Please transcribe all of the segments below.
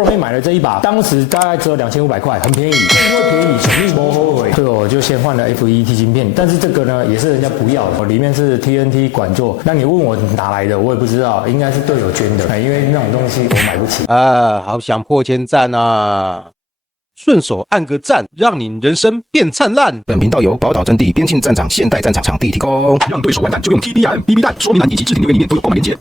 容易买了这一把，当时大概只有2500块，很便宜。因为便宜，肯定不后悔，所以我就先换了 FET 晶片。但是这个呢，也是人家不要的，里面是 TNT 管座。那你问我哪来的，我也不知道，应该是队友捐的，因为那种东西我买不起啊，好想破千赞啊！顺手按个赞，让你人生变灿烂。本频道由宝岛真地边境战场现代战场场地提供，让对手完蛋就用 TBM BB 弹，说明栏以及置顶留言里面都有购买链接。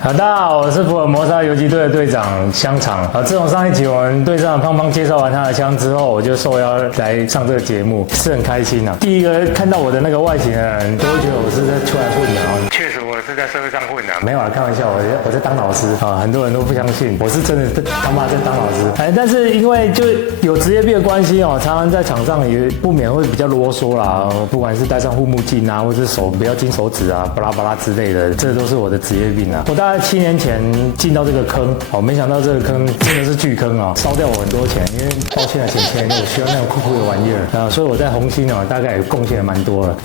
好，大家好，我是福尔摩沙游击队的队长香肠。自从上一集我们队长胖胖介绍完他的枪之后，我就受邀来上这个节目，是很开心啊。第一个看到我的那个外形的人，都会觉得我是在出来混的啊。确实，我是在社会上混的，没有啦，开玩笑，我在当老师啊，很多人都不相信，我是真的他妈在当老师。但是因为就有职业病的关系哦，常常在场上也不免会比较啰嗦啦，不管是戴上护目镜啊，或者手不要金手指啊，巴拉巴拉之类的，这都是我的职业病啊。我大概7年前进到这个坑，没想到这个坑真的是巨坑啊，烧掉我很多钱，因为抱歉啊，前7年我需要那种酷酷的玩意儿啊，所以我在红星哦，大概也贡献了蛮多了。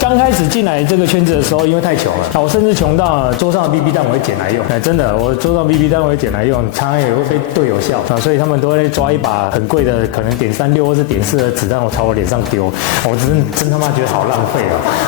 刚开始进来这个圈子的时候，因为太穷了，我甚至穷到桌上的 BB 弹我会捡来用，真的，我桌上 BB 弹我会捡来用，常常也会被队友笑啊，所以他们都会抓一把很贵的，可能点36或是点4的子弹，我朝我脸上丢，我真他妈觉得好浪费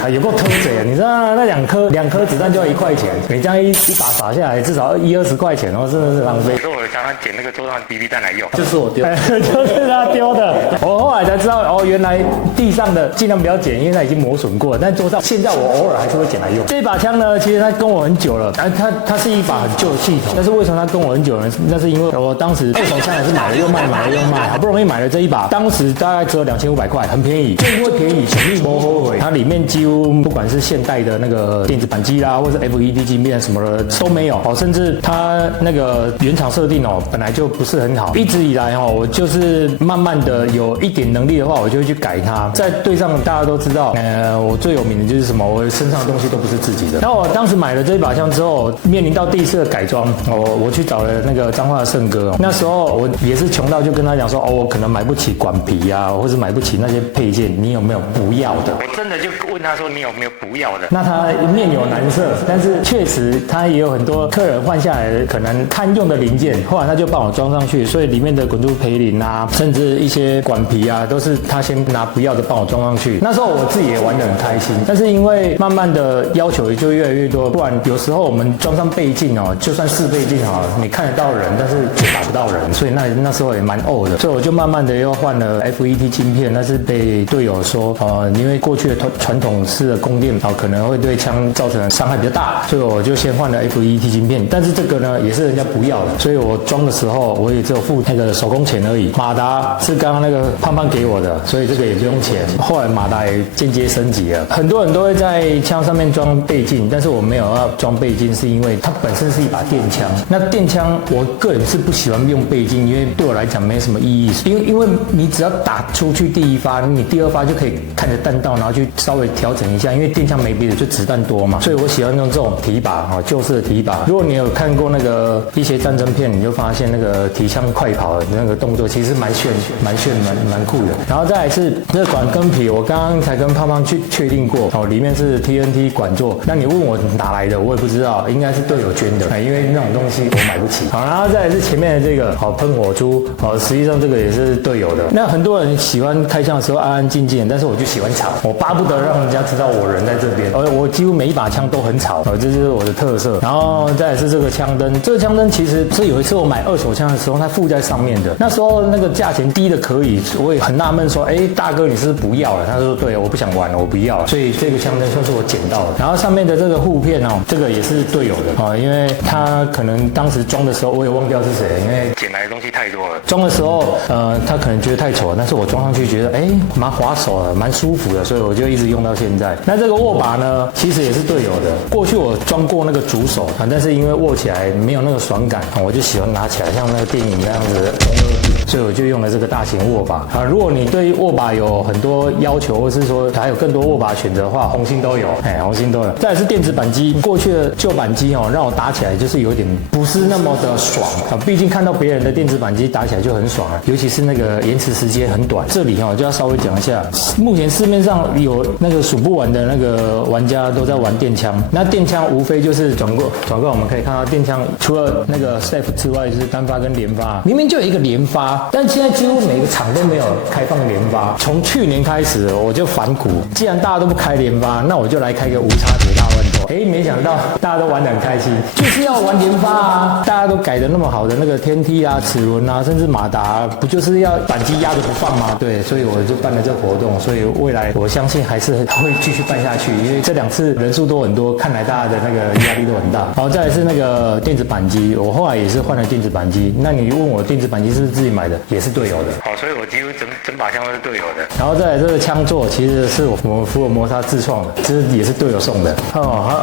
啊，有够偷贼啊！你知道那两颗子弹就要1块钱，你这样一把撒下来，至少20块钱哦，真的是浪费。所以我常常捡那个桌上的 BB 弹来用，就是我丢，就是他丢的。我后来才知道哦，原来地上的尽量不要捡，因为它已经磨损过了。但桌上现在我偶尔还是会捡来用。这把枪呢，其实它跟我很久了，它是一把很旧的系统，但是为什么它跟我很久呢？那是因为我当时二手枪也是买了又卖，买了又卖，好不容易买了这一把，当时大概只有2500块，很便宜。就因为便宜，肯定不后悔。它里面几乎不管是现代的那个电子扳机啦，或是 FET 晶片什么的都没有，甚至它那个原厂设定本来就不是很好。一直以来我就是慢慢的有一点能力的话，我就会去改它。在队上大家都知道，我最有名的就是什么，我身上的东西都不是自己的。然后我当时买了这一把枪之后，面临到第一次的改装，我去找了那个彰化的胜哥，那时候我也是穷到就跟他讲说，我可能买不起管皮啊，或者买不起那些配件，你有没有不要的？我真的就问他说，你有没有不要的？那他面有难色，但是确实他也有很多客人换下来的可能堪用的零件，后来他就帮我装上去，所以里面的滚珠培林啊，甚至一些管皮啊，都是他先拿不要的帮我装上去。那时候我自己也玩得很开心，但是因为慢慢的要求也就越来越多，不然有时候我们装上倍镜就算4倍镜你看得到人，但是却打不到人，所以那时候也蛮怄的，所以我就慢慢的又换了 FET 晶片，但是被队友说因为过去的传统式的供电可能会对枪造成伤害比较大，所以我就先换了 FET 晶片，但是这个呢也是人家不要的，所以我装的时候我也只有付那个手工钱而已。马达是刚刚那个胖胖给我的，所以这个也不用钱。后来马达也间接升级了，很多人都会在枪上面装倍镜，但是我没有要装倍镜，是因为它本身是一把电枪。那电枪我个人是不喜欢用倍镜，因为对我来讲没什么意义，因为你只要打出去第1发，你第2发就可以看着弹道，然后去稍微调整一下，因为电枪没别的，就子弹多嘛，所以我喜欢用这种提把旧式的提把。如果你有看过那个一些战争片，你就发现那个提枪快跑的那个动作其实蛮酷的。然后再来是这个管跟皮，我刚刚才跟胖胖去确定过里面是 TNT 管座。那你问我哪来的，我也不知道，应该是队友捐的，因为那种东西我买不起。好，然后再来是前面的这个喷火珠，实际上这个也是队友的。那很多人喜欢开枪的时候安安静静，但是我就喜欢吵，我巴不得让人家知道我人在这边，我几乎每一把枪都很吵，这就是我的特色。然后再来是这个枪灯，这个枪灯其实是有一次我买二手枪的时候，它附在上面的，那时候那个价钱低的可以，我也很纳闷说，大哥你是不是不要了？他说对，我不想玩了，我不要了。所以这个枪灯算是我捡到的。然后上面的这个护片这个也是队友的因为他可能当时装的时候我也忘掉是谁，因为捡来的东西太多了。装的时候他可能觉得太丑了，但是我装上去觉得蛮滑手的，蛮舒服的，所以我就一直用到现在。那这个握把呢，其实也是队友的。过去我装过那个主手但是因为握起来没有那个爽感我就喜欢拿起来像那个电影那样子所以我就用了这个大型握把如果你对握把有很多要求，或是说还有更多握把选择的话，红星都有我心都有。再来是电子扳机，过去的旧扳机让我打起来就是有点不是那么的爽啊。毕竟看到别人的电子扳机打起来就很爽啊，尤其是那个延迟时间很短。这里就要稍微讲一下，目前市面上有那个数不完的那个玩家都在玩电枪。那电枪无非就是转过，我们可以看到电枪除了那个 step 之外，就是单发跟连发。明明就有一个连发，但现在几乎每个厂都没有开放连发。从去年开始我就反骨，既然大家都不开连发，那我就来开个无差别大乱斗。没想到大家都玩得很开心，就是要玩连发啊！大家都改得那么好的那个天梯啊、齿轮啊，甚至马达，不就是要扳机压着不放吗？对，所以我就办了这个活动。所以未来我相信还是会继续办下去，因为这2次人数都很多，看来大家的那个压力都很大。好，再来是那个电子扳机，我后来也是换了电子扳机。那你问我电子扳机是不是自己买的，也是队友的。好，所以我几乎整把枪都是队友的。然后再来这个枪座，其实是我们福尔摩沙自创的，这也是队友送的。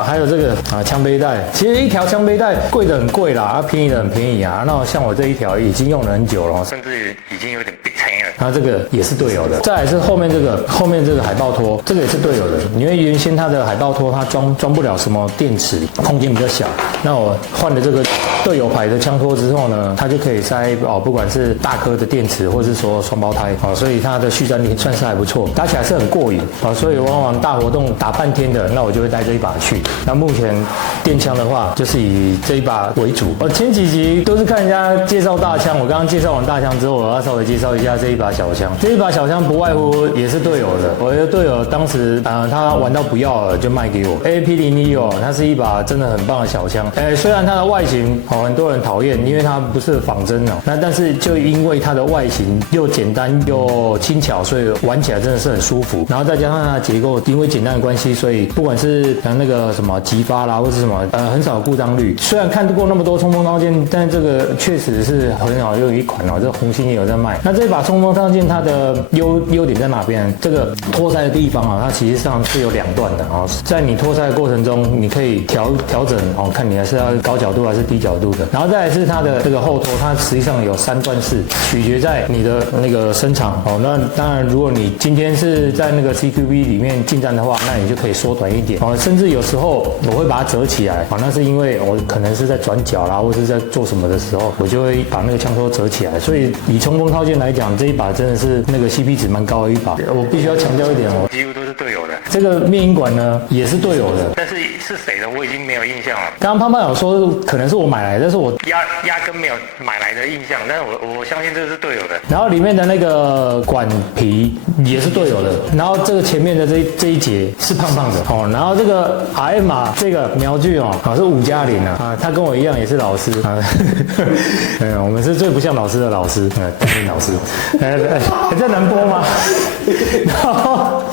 还有这个枪背带，其实一条枪背带贵的很贵啦，便宜的很便宜啊。那像我这一条已经用了很久了，甚至已经有点被撑了。那这个也是队友的。再来是后面这个海豹托，这个也是队友的。因为原先它的海豹托它装不了什么电池，空间比较小。那我换了这个队友牌的枪托之后呢，它就可以塞不管是大颗的电池，或是说双胞胎所以它的续战力算是还不错，打起来是很过瘾所以往往大活动打半天的，那我就会带这一把去。那目前电枪的话，就是以这一把为主。前几集都是看人家介绍大枪，我刚刚介绍完大枪之后，我要稍微介绍一下这一把小枪。这一把小枪不外乎也是队友的，我的队友当时他玩到不要了就卖给我。AP-01它是一把真的很棒的小枪。虽然它的外形很多人讨厌，因为它不是仿真那但是就因为它的外形又简单又轻巧，所以玩起来真的是很舒服。然后再加上它的结构，因为简单的关系，所以不管是那个什么急发啦，或是什么很少故障率。虽然看过那么多冲锋刀剑，但这个确实是很好用一款这个红星也有在卖。那这把冲锋刀剑它的优点在哪边？这个托塞的地方它其实上是有2段的在你托塞的过程中，你可以调整看你还是要高角度还是低角度的。然后再来是它的这个后托，它实际上有3段式，取决在你的那个身长那当然，如果你今天是在那个 CQB 里面近战的话，那你就可以缩短一点甚至有时候我会把它折起来那是因为我可能是在转角啦，或是在做什么的时候，我就会把那个枪托折起来。所以以冲锋套件来讲，这一把真的是那个 CP 值蛮高的一把。我必须要强调一点几乎都是队友的。这个灭音管呢也是队友的，但是是谁的我已经没有印象了。刚刚胖胖有说可能是我买来的，但是我压根没有买来的印象，但是我相信这是队友的。然后里面的那个管皮也是队友的，然后这个前面的这一节是胖胖的然后这个 RM 这个瞄具是5+0他跟我一样也是老师我们是最不像老师的老师担任老师这能播吗？然后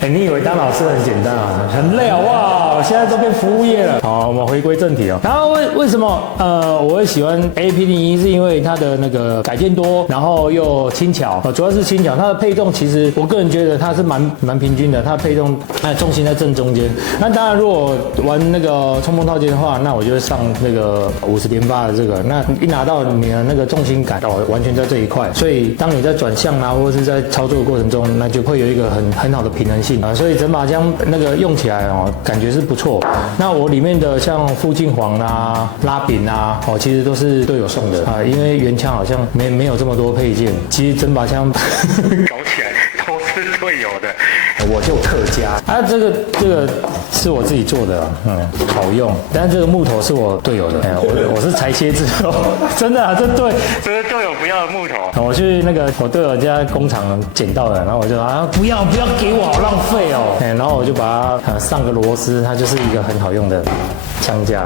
你以为当老师很简单很累好不好？现在都变服务业了。好，我们回归正题然后为什么我会喜欢 AP-01是因为它的那个改件多，然后又轻巧主要是轻巧。它的配重其实我个人觉得它是蛮平均的，它的配重重心在正中间。那当然如果玩那个冲锋套件的话，那我就会上那个50连发的这个，那一拿到你的那个重心感完全在这一块，所以当你在转向或者是在操作的过程中，那就会有一个很好的平衡性所以整把枪那个用起来感觉是不错。那我里面的像附近黄拉柄其实都是队友送的因为原枪好像没有这么多配件，其实整把枪搞起来都是队友的。我就特加这个是我自己做的好用，但这个木头是我队友的我是裁切之后真的这是队友不要的木头我去那个我队友家工厂捡到的，然后我就不要给我，好浪费然后我就把它上个螺丝，它就是一个很好用的枪架，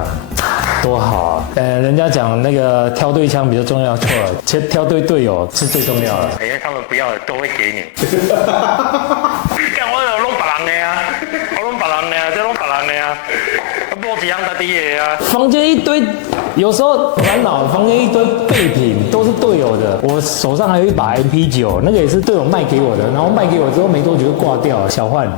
多好人家讲那个挑对枪比较重要，错了，其实挑对队友是最重要的，因为他们不要的都会给你干我有弄别人的我弄别人的这弄别人的无一样家己的房间一堆，有时候烦恼，房间一堆备品都是队友的。我手上还有一把 MP9，那个也是队友卖给我的，然后卖给我之后没多久就挂掉了，小换。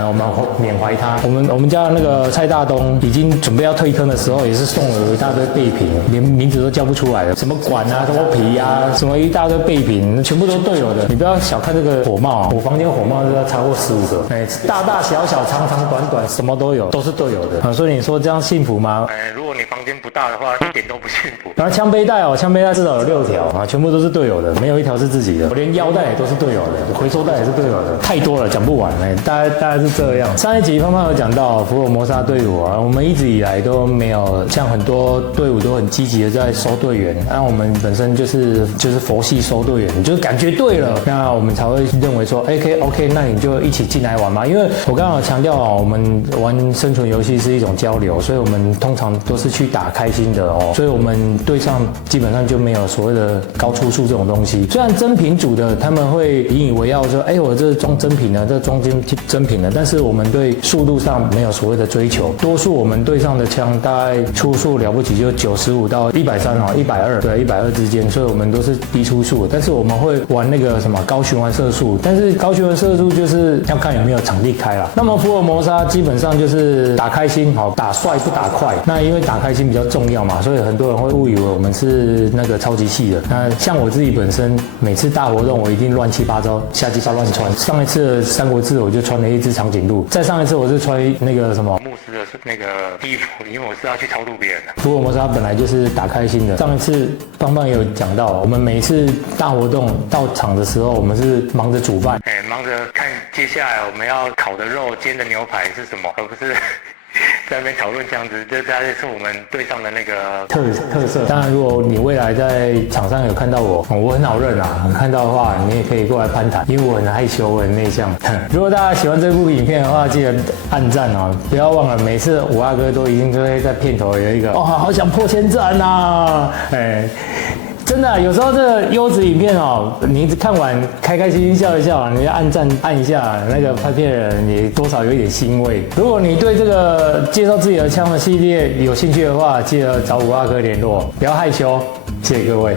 我们缅怀他。我们家的那个蔡大东已经准备要退坑的时候，也是送了一大堆备品，连名字都叫不出来了，什么管啊、脱皮啊，什么一大堆备品，全部都队友的。你不要小看这个火帽，我房间火帽都要超过15个，大大小小、长长短短，什么都有，都是队友的。所以你说这样幸福吗？如果你房间不大的话，一点都不幸福。然后枪背带枪背带至少有6条啊，全部都是队友的，没有一条是自己的。我连腰带也都是队友的，回收带也是队友的，太多了讲不完大概是这样。上一集胖胖有讲到福尔摩沙队伍我们一直以来都没有像很多队伍都很积极的在收队员，那我们本身就是佛系收队员，就是感觉对了，那我们才会认为说 OK， 那你就一起进来玩嘛。因为我刚刚有强调我们玩生存游戏是一种交流，所以我们通常都是去打开心的所以我们队上基本上就没有所谓的高出数这种东西。虽然真品组的他们会引以为傲说，我这装真品的，这装真品的，但是我们对速度上没有所谓的追求。多数我们队上的枪大概出数了不起就95到130，120，对，120之间，所以我们都是低出数的。但是我们会玩那个什么高循环射速，但是高循环射速就是要看有没有场地开啦。那么福尔摩沙基本上就是打开心，打帅不打快。那因为打开心比较重要嘛，所以很多人会误以为我们是那个超级系的。那像我自己本身，每次大活动我一定乱七八糟，瞎鸡巴乱穿。上一次的三国志我就穿了一只长颈鹿，再上一次我是穿那个什么牧师的那个衣服，因为我是要去超度别人的。福尔摩沙本来就是打开心的。上一次棒棒也有讲到，我们每一次大活动到场的时候，我们是忙着煮饭，忙着看接下来我们要烤的肉、煎的牛排是什么，而不是在那边讨论这样子，这大概是我们队上的那个特色。当然，如果你未来在场上有看到我很好认啊，你看到的话，你也可以过来攀谈，因为我很害羞，我很内向。如果大家喜欢这部影片的话，记得按赞不要忘了，每次五阿哥都一定就会在片头有一个好想破1000赞啊，真的，有时候这个优质影片你看完开开心心笑一笑，你按赞按一下，那个拍片人也多少有一点欣慰。如果你对这个介绍自己的枪的系列有兴趣的话，记得找五阿哥联络，不要害羞，谢谢各位。